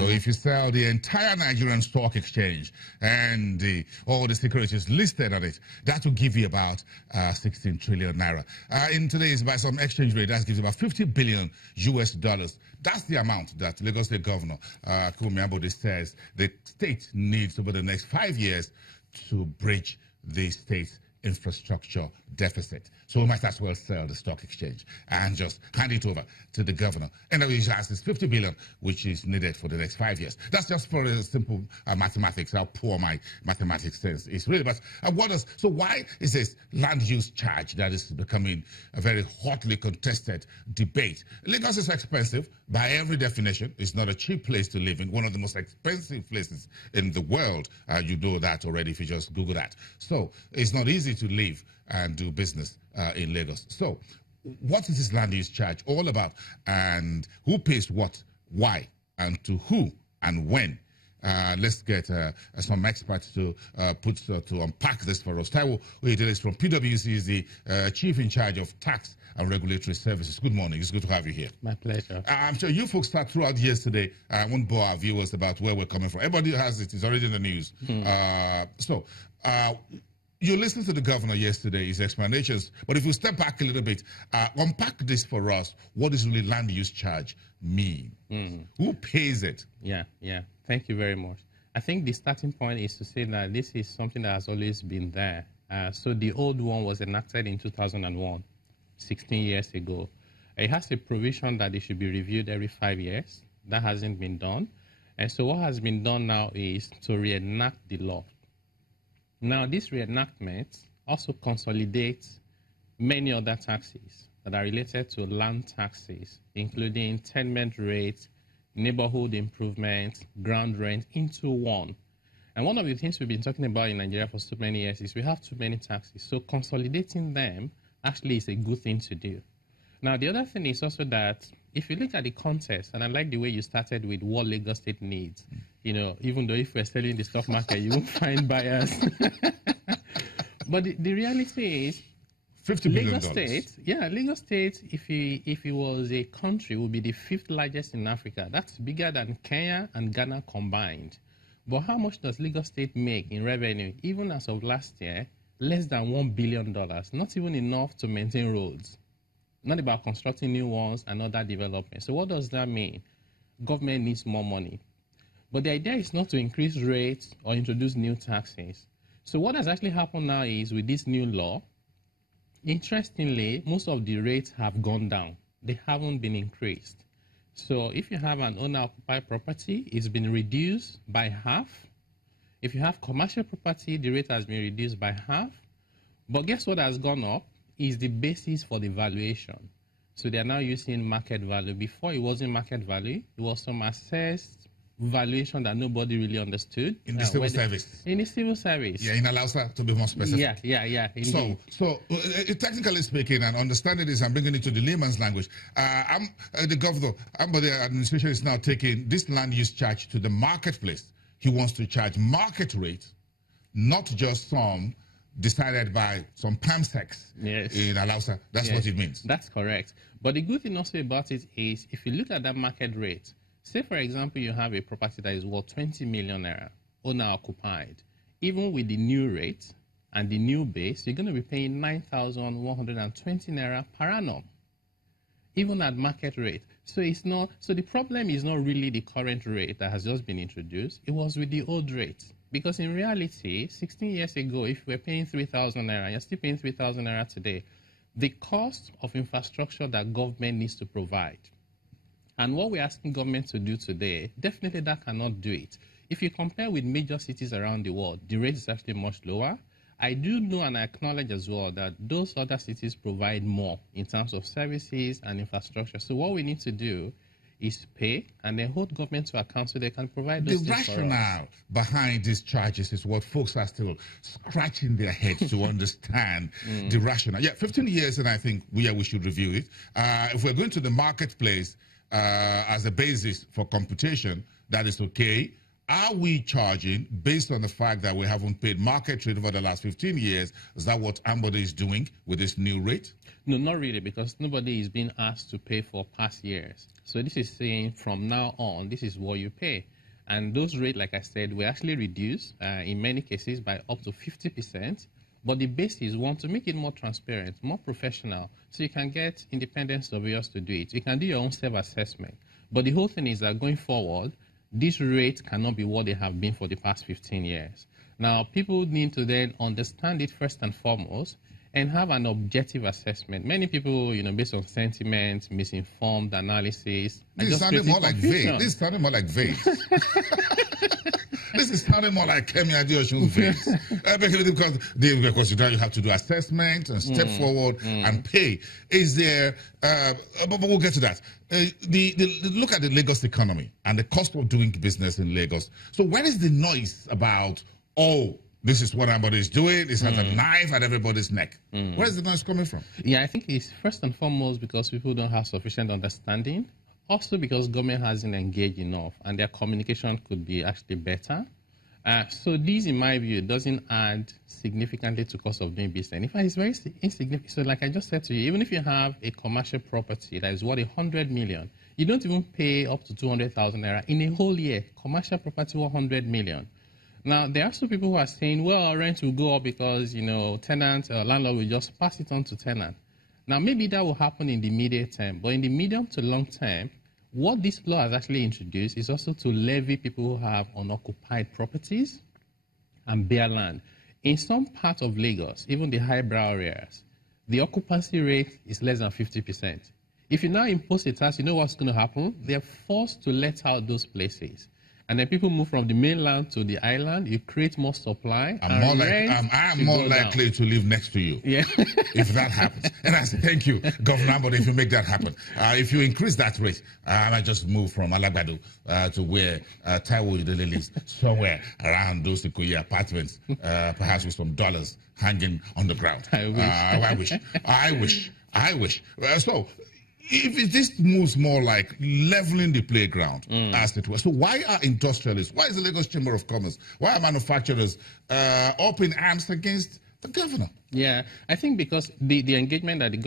So if you sell the entire Nigerian stock exchange and all the securities listed on it, that will give you about 16 trillion naira. In today's, by some exchange rate, that gives you about 50 billion US dollars. That's the amount that Lagos State Governor Ambode says the state needs over the next 5 years to bridge the state's infrastructure deficit. So we might as well sell the stock exchange and just hand it over to the governor. And then he has this 50 billion, which is needed for the next 5 years. That's just for a simple mathematics, how poor my mathematics is really. But so why is this land use charge that is becoming a very hotly contested debate? Lagos is expensive by every definition. It's not a cheap place to live in, one of the most expensive places in the world. You know that already if you just Google that. So it's not easy to live and do business in Lagos. So what is this land use charge all about, and who pays what, why, and to who and when? Let's get some experts to unpack this for us. Taiwo is from PwC, is the chief in charge of tax and regulatory services. Good morning. It's good to have you here. My pleasure. I'm sure you folks start throughout yesterday. I won't bore our viewers about where we're coming from. Everybody has it. It's already in the news. You listened to the governor yesterday, his explanations, but if you step back a little bit, unpack this for us. What does really land use charge mean? Who pays it? Yeah. Thank you very much. I think the starting point is to say that this is something that has always been there. So the old one was enacted in 2001, 16 years ago. It has a provision that it should be reviewed every 5 years. That hasn't been done. And so what has been done now is to reenact the law. Now, this reenactment also consolidates many other taxes that are related to land taxes, including tenement rates, neighborhood improvements, ground rent, into one. And one of the things we've been talking about in Nigeria for so many years is we have too many taxes. So consolidating them actually is a good thing to do. Now, the other thing is also that if you look at the context, and I like the way you started with what Lagos State needs, you know, even though if we're selling the stock market, you won't find buyers. But the reality is, $50 billion. Lagos State, if it was a country, would be the 5th largest in Africa. That's bigger than Kenya and Ghana combined. But how much does Lagos State make in revenue? Even as of last year, less than $1 billion. Not even enough to maintain roads. Not about constructing new ones and other development. So what does that mean? Government needs more money. But the idea is not to increase rates or introduce new taxes. So what has actually happened now is with this new law, interestingly, most of the rates have gone down. They haven't been increased. So if you have an owner-occupied property, it's been reduced by half. If you have commercial property, the rate has been reduced by half. But guess what has gone up? Is the basis for the valuation. So they are now using market value. Before, it wasn't market value. It was some assessed valuation that nobody really understood. In the civil service. In the civil service. Yeah, in Alausa, to be more specific. Yeah. So technically speaking, and understanding this, I'm bringing it to the layman's language. The governor, Ambode administration is now taking this land use charge to the marketplace. He wants to charge market rates, not just some decided by some PAMSECs in Alausa. That's what it means. That's correct. But the good thing also about it is, if you look at that market rate, say, for example, you have a property that is worth 20 million naira, owner-occupied. Even with the new rate and the new base, you're going to be paying 9,120 naira per annum, even at market rate. So it's not. So the problem is not really the current rate that has just been introduced. It was with the old rate. Because in reality, 16 years ago, if we're paying 3,000 naira, you're still paying 3,000 naira today, the cost of infrastructure that government needs to provide, and what we're asking government to do today, definitely that cannot do it. If you compare with major cities around the world, the rate is actually much lower. I do know and I acknowledge as well that those other cities provide more in terms of services and infrastructure. So what we need to do is pay and then hold government to account so they can provide those things for us. The rationale behind these charges is what folks are still scratching their heads to understand the rationale. Yeah, 15 years, and I think we should review it. If we're going to the marketplace as a basis for computation, that is okay. Are we charging based on the fact that we haven't paid market rate over the last 15 years? Is that what Ambode is doing with this new rate? No, not really, because nobody is being asked to pay for past years. So this is saying from now on, this is what you pay. And those rates, like I said, were actually reduced in many cases by up to 50%. But the basis want to make it more transparent, more professional, so you can get independent surveyors to do it. You can do your own self-assessment. But the whole thing is that going forward, these rates cannot be what they have been for the past 15 years. Now, people need to then understand it first and foremost and have an objective assessment. Many people, based on sentiment, misinformed analysis. This is sounding more like vague. This is sounding more like vague. This is sounding more like Kemi Adeosun's vague. Because you have to do assessment and step forward and pay. Is there, but we'll get to that. Look at the Lagos economy and the cost of doing business in Lagos. So where is the noise about, this is what Ambode is doing, this has a knife at everybody's neck? Where is the noise coming from? Yeah, I think it's first and foremost because people don't have sufficient understanding. Also because government hasn't engaged enough and their communication could be actually better. So this, in my view, doesn't add significantly to cost of doing business. In fact, it's very insignificant. So like I just said to you, even if you have a commercial property that is worth 100 million, you don't even pay up to 200,000 naira in a whole year. Commercial property, 100 million. Now, there are also people who are saying, well, rent will go up because, tenant or landlord will just pass it on to tenant. Now, maybe that will happen in the immediate term, but in the medium to long term, what this law has actually introduced is also to levy people who have unoccupied properties and bare land. In some parts of Lagos, even the highbrow areas, the occupancy rate is less than 50%. If you now impose a tax, you know what's going to happen? They're forced to let out those places. And then people move from the mainland to the island. You create more supply. I'm more likely to live next to you. Yeah. If that happens. And I say, thank you, Governor Ambode, if you make that happen. If you increase that rate, I might just move from Alagbado to where Taiwo Udele lives, somewhere around those Ikoyi apartments, perhaps with some dollars hanging on the ground. I wish. I wish. So, if this moves more like leveling the playground, as it were. So why are industrialists, why is the Lagos Chamber of Commerce, why are manufacturers up in arms against the governor? Yeah, I think because the engagement that the